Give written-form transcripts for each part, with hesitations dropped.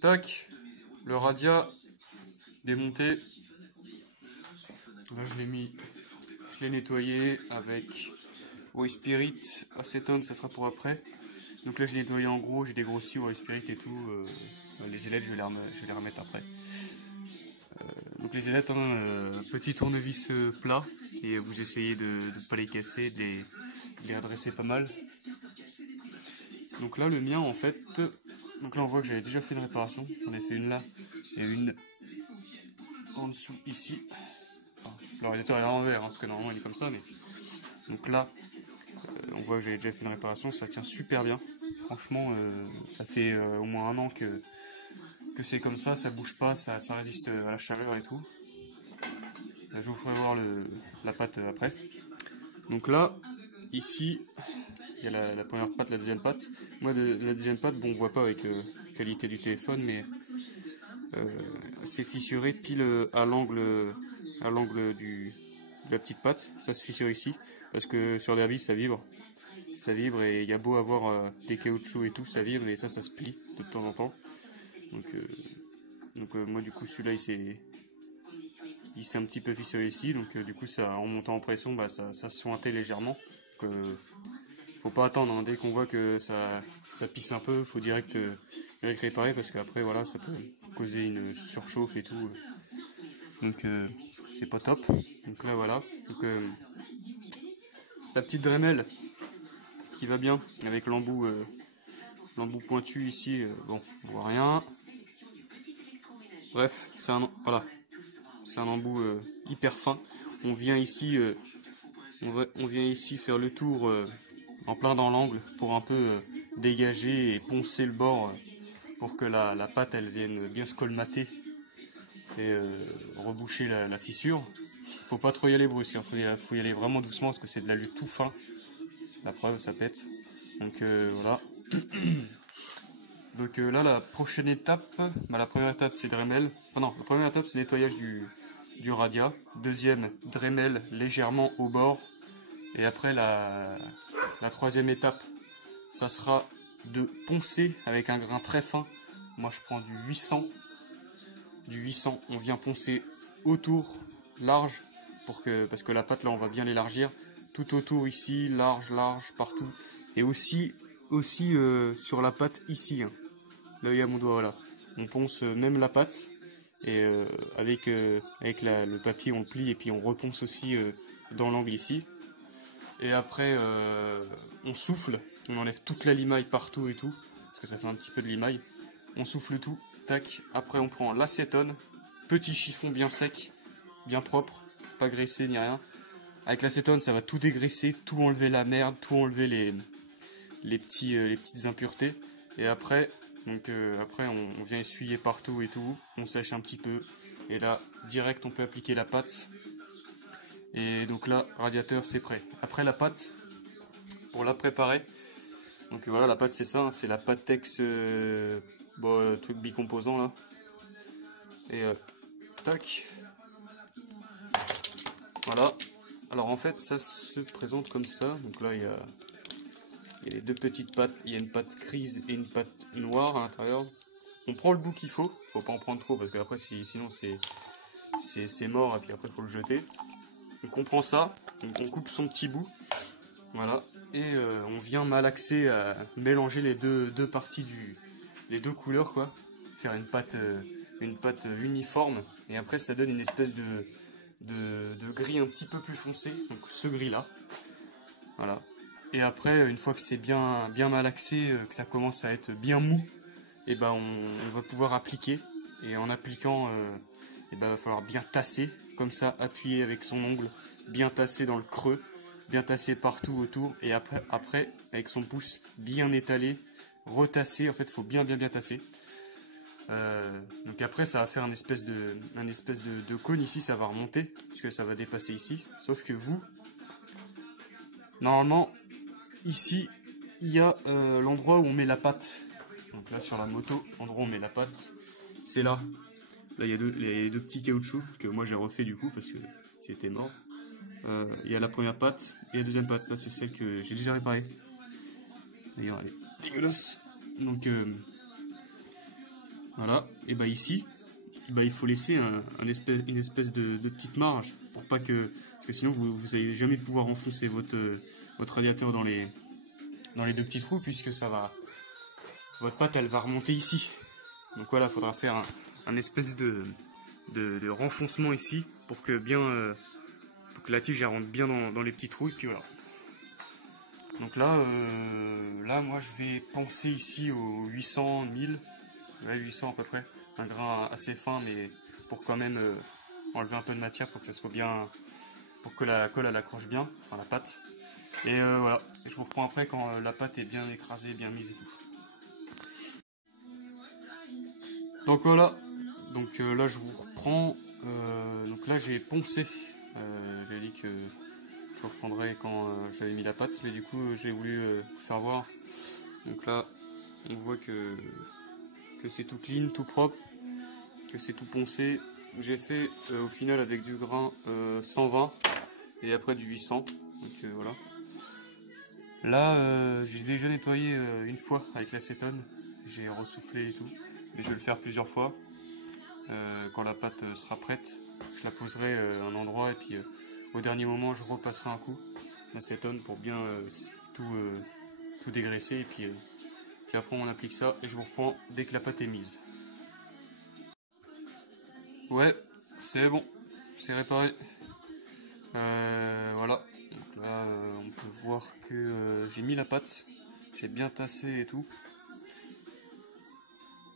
Tac, le radia démonté. Là je l'ai nettoyé avec Whey Spirit, acétone, ça sera pour après. Donc là je l'ai nettoyé en gros, j'ai dégrossi Whey Spirit et tout. Les ailettes je vais les remettre après. Donc les ailettes, petit tournevis plat, et vous essayez de ne pas les casser, de les redresser pas mal. Donc là le mien en fait, donc là on voit que j'avais déjà fait une réparation, j'en ai fait une là et une en dessous ici. Enfin, le radiateur est à l'envers, parce que normalement il est comme ça, mais donc là on voit que j'avais déjà fait une réparation, ça tient super bien. Franchement ça fait au moins un an que c'est comme ça bouge pas, ça résiste à la chaleur et tout. Là, je vous ferai voir la pâte après. Donc là, ici, il y a la première pâte, la deuxième pâte. Moi, la deuxième pâte, bon, on voit pas avec la qualité du téléphone, mais c'est fissuré pile à l'angle de la petite pâte. Ça se fissure ici, parce que sur Derby, ça vibre. Ça vibre et il y a beau avoir des caoutchoucs et tout, ça vibre et ça se plie de temps en temps. Donc moi, du coup, celui-là, il s'est un petit peu fissuré ici, donc du coup ça, en montant en pression, ça se sointait légèrement. Faut pas attendre, hein. Dès qu'on voit que ça pisse un peu, faut direct réparer, parce qu'après voilà, ça peut causer une surchauffe et tout. Donc c'est pas top. Donc là voilà. Donc, la petite Dremel qui va bien avec l'embout pointu ici, bon, on voit rien. Bref, c'est un embout hyper fin. On vient ici faire le tour en plein dans l'angle pour un peu dégager et poncer le bord pour que la pâte elle vienne bien se colmater et reboucher la fissure. Faut pas trop y aller brusque, hein. Faut y aller vraiment doucement parce que c'est de l'alu tout fin. La preuve, ça pète. Donc voilà. Donc là, la prochaine étape, la première étape c'est Dremel. Enfin, non, la première étape c'est nettoyage du radia. Deuxième, Dremel légèrement au bord. Et après la troisième étape, ça sera de poncer avec un grain très fin. Moi je prends du 800. On vient poncer autour, large, parce que la pâte là on va bien l'élargir. Tout autour ici, large, partout. Et aussi sur la pâte ici, hein. Là il y a mon doigt, voilà. On ponce même la pâte. Et avec le papier on le plie et puis on reponce aussi dans l'angle ici. Et après on souffle, on enlève toute la limaille partout et tout, parce que ça fait un petit peu de limaille. On souffle tout, tac. Après on prend l'acétone, petit chiffon bien sec, bien propre, pas graissé ni rien. Avec l'acétone ça va tout dégraisser, tout enlever la merde, tout enlever les petites impuretés. Et après, on vient essuyer partout et tout, on sèche un petit peu. Et là, direct on peut appliquer la pâte. Et donc là, radiateur c'est prêt. Après la pâte, pour la préparer, donc voilà, la pâte c'est ça, hein, c'est la Patex truc bicomposant là. Et tac. Voilà. Alors en fait ça se présente comme ça. Donc là il y a les deux petites pâtes, il y a une pâte grise et une pâte noire à l'intérieur. On prend le bout qu'il faut pas en prendre trop parce qu'après sinon c'est mort et puis après il faut le jeter. Donc on prend ça, donc on coupe son petit bout, voilà, et on vient malaxer, à mélanger les deux parties les deux couleurs quoi, faire une pâte uniforme, et après ça donne une espèce de gris un petit peu plus foncé, donc ce gris là, voilà. Et après une fois que c'est bien malaxé, que ça commence à être bien mou, et ben on va pouvoir appliquer, et en appliquant, il va falloir bien tasser. Comme ça, appuyer avec son ongle, bien tasser dans le creux, bien tasser partout autour, et après avec son pouce bien étalé, retasser. En fait, il faut bien tasser. Donc après, ça va faire un espèce de cône ici, ça va remonter, puisque ça va dépasser ici. Sauf que vous, normalement, ici, il y a l'endroit où on met la pâte. Donc là, sur la moto, l'endroit où on met la pâte, c'est là. Là, il y a les deux petits caoutchoucs que moi j'ai refait du coup parce que c'était mort. Il y a la première pâte et la deuxième pâte. Ça, c'est celle que j'ai déjà réparée. D'ailleurs, elle est dégueulasse. Donc, Voilà, et bah ici, il faut laisser une espèce de petite marge pour pas parce que sinon vous allez jamais pouvoir enfoncer votre radiateur dans les deux petits trous, puisque votre pâte elle va remonter ici. Donc voilà, il faudra faire un espèce de renfoncement ici pour que pour que la tige elle rentre bien dans les petits trous, et puis voilà. Donc là, moi je vais poncer ici au 800, 1000, ouais, 800 à peu près, un grain assez fin, mais pour quand même enlever un peu de matière pour que ça soit bien, pour que la colle elle accroche bien, enfin la pâte. Et voilà, je vous reprends après quand la pâte est bien écrasée, bien mise et tout. Donc voilà, donc là je vous reprends, donc là j'ai poncé, j'avais dit que je reprendrai quand j'avais mis la pâte, mais du coup j'ai voulu vous faire voir. Donc là on voit que c'est tout clean, tout propre, que c'est tout poncé. J'ai fait au final avec du grain 120 et après du 800, donc voilà. Là j'ai déjà nettoyé une fois avec l'acétone, j'ai ressoufflé et tout, mais je vais le faire plusieurs fois. Quand la pâte sera prête, je la poserai à un endroit, et puis au dernier moment je repasserai un coup d'acétone pour bien tout dégraisser, et puis après on applique ça et je vous reprends dès que la pâte est mise. Ouais, c'est bon, c'est réparé. Voilà, donc là on peut voir que j'ai mis la pâte, j'ai bien tassé et tout.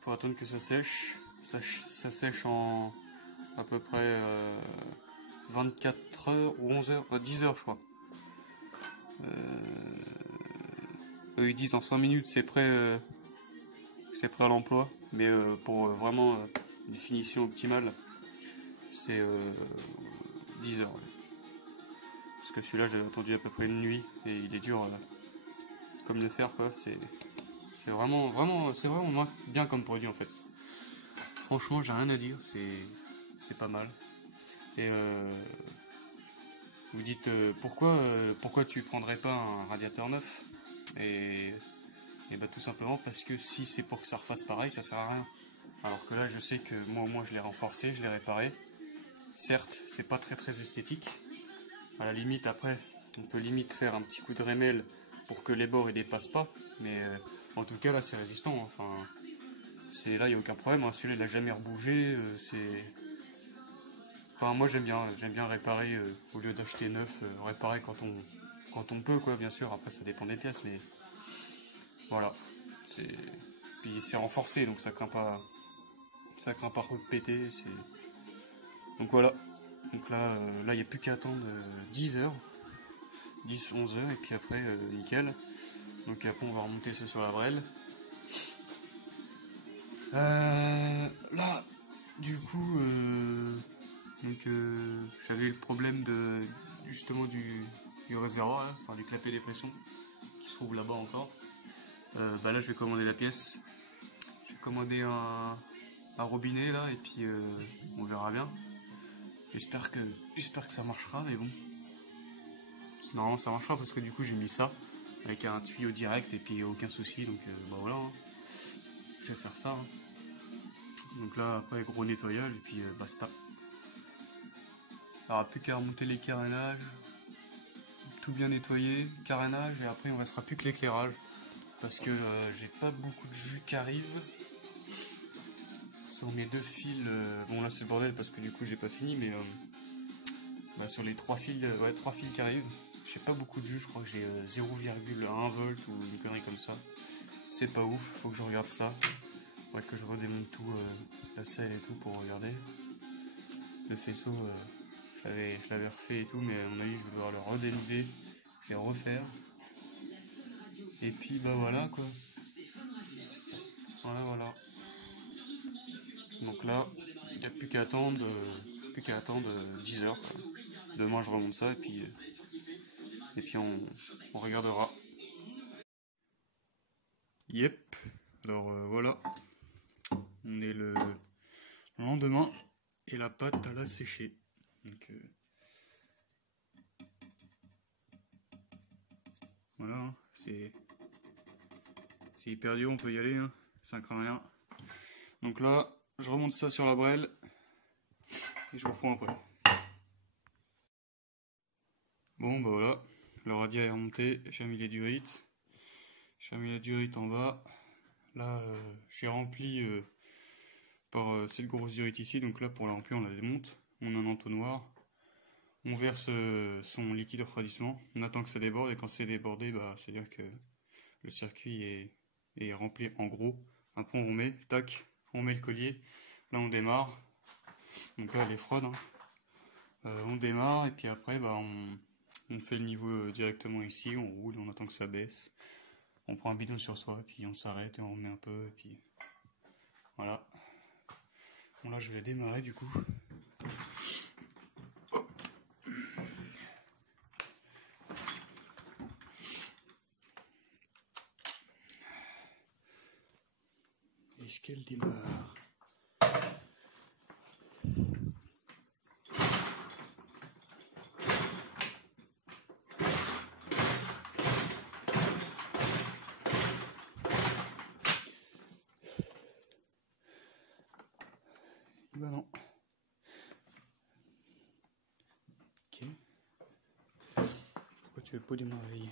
Faut attendre que ça sèche. Ça sèche en à peu près 24 heures ou 11 heures, 10 heures je crois. Ils disent en 5 minutes c'est prêt à l'emploi, mais pour vraiment une finition optimale, c'est 10 heures. Ouais. Parce que celui-là j'ai attendu à peu près une nuit et il est dur comme le fer quoi. C'est vraiment bien comme produit en fait. Franchement j'ai rien à dire, c'est pas mal. Et vous dites pourquoi tu prendrais pas un radiateur neuf, et bah tout simplement parce que si c'est pour que ça refasse pareil, ça sert à rien. Alors que là je sais que moi au moins je l'ai renforcé, je l'ai réparé. Certes c'est pas très esthétique. À la limite après on peut limite faire un petit coup de rémel pour que les bords ils dépassent pas. Mais en tout cas là c'est résistant. Enfin là il n'y a aucun problème. Hein. Celui-là il a jamais rebougé. Enfin moi j'aime bien réparer au lieu d'acheter neuf, réparer quand on peut quoi, bien sûr. Après ça dépend des pièces, mais voilà. Puis c'est renforcé donc ça craint pas péter. Donc voilà. Donc là il n'y a plus qu'à attendre 10 heures, 10-11 heures, et puis après nickel. Donc après on va remonter ça sur la brêle. Là du coup j'avais eu le problème justement du réservoir, là, enfin du clapet des pressions qui se trouve là-bas encore. Là je vais commander la pièce. Je vais commander un robinet là, et puis on verra bien. J'espère que ça marchera, mais bon. Normalement ça marchera parce que du coup j'ai mis ça avec un tuyau direct et puis aucun souci, donc voilà. Hein. Je vais faire ça. Hein. Donc là après gros nettoyage et puis basta. Il n'y aura plus qu'à remonter les carénages, tout bien nettoyer, carénage, et après il ne restera plus que l'éclairage. Parce que j'ai pas beaucoup de jus qui arrive. Sur mes deux fils, bon là c'est le bordel parce que du coup j'ai pas fini, mais sur les trois fils qui arrivent, j'ai pas beaucoup de jus, je crois que j'ai 0,1 volt ou une connerie comme ça. C'est pas ouf, faut que je regarde ça. Ouais, que je redémonte tout, la selle et tout pour regarder. Le faisceau, je l'avais refait et tout, mais à mon avis je vais devoir le redénuder et refaire. Et puis bah voilà quoi. Voilà. Donc là, il n'y a plus qu'à attendre 10 heures. Quoi. Demain je remonte ça, et puis on regardera. Yep. Alors voilà. On est le lendemain et la pâte elle a séché. Donc voilà, hein, c'est hyper dur, on peut y aller, hein, ça craint rien. Donc là, je remonte ça sur la brêle et je vous reprends après. Bon bah voilà, le radiateur est remonté, j'ai mis les durites. J'ai mis la durite en bas. Là, j'ai rempli par cette grosse durite ici. Donc là, pour la remplir, on la démonte. On a un entonnoir. On verse son liquide de refroidissement. On attend que ça déborde. Et quand c'est débordé, bah, c'est-à-dire que le circuit est rempli en gros. Après, on remet, tac, on met le collier. Là, on démarre. Donc là, elle est froide. Hein. On démarre et puis après, bah, on fait le niveau directement ici. On roule, on attend que ça baisse. On prend un bidon sur soi, puis on s'arrête et on remet un peu, et puis voilà. Bon là je vais démarrer du coup. Hop. Est-ce qu'elle démarre? Bah non. Ok. Pourquoi tu veux pas démarrer?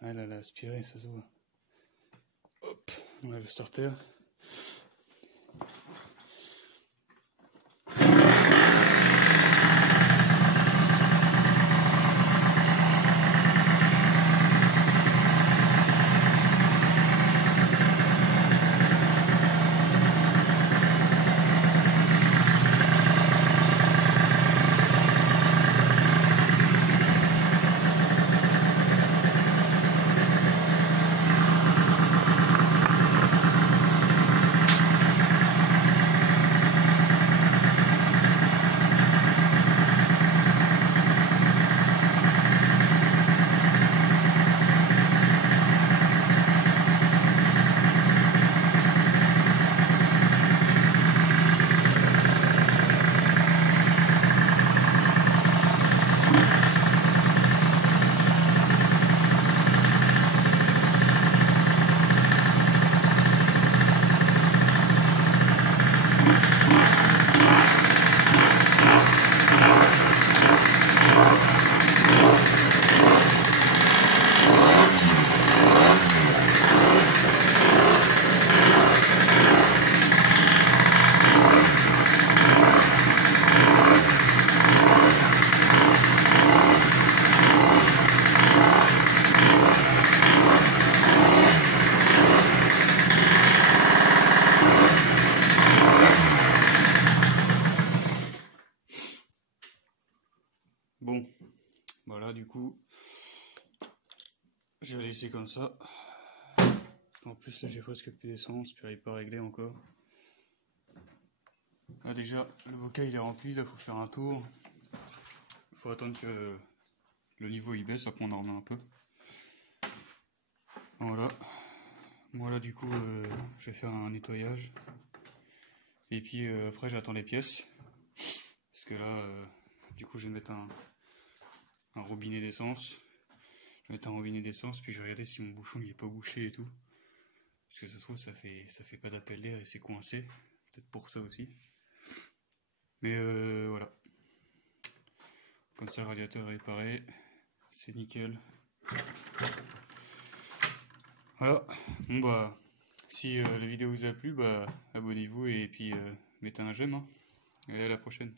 Ah là là, aspiré, ça se voit. Hop, on enlève le starter. Bon, voilà du coup, je vais laisser comme ça. En plus là j'ai presque plus d'essence, puis il n'est pas réglé encore. Là déjà, le bocal il est rempli, là faut faire un tour. Il faut attendre que le niveau il baisse, après on en remet un peu. Voilà. Voilà du coup, je vais faire un nettoyage. Et puis après j'attends les pièces. Parce que là, du coup je vais mettre un robinet d'essence. Je vais mettre un robinet d'essence, puis je vais regarder si mon bouchon il est pas bouché et tout. Parce que ça se trouve ça fait pas d'appel d'air et c'est coincé. Peut-être pour ça aussi. Mais voilà. Comme ça le radiateur est réparé. C'est nickel. Voilà. Bon bah, si la vidéo vous a plu, bah abonnez-vous et puis mettez un j'aime. Hein. Et à la prochaine.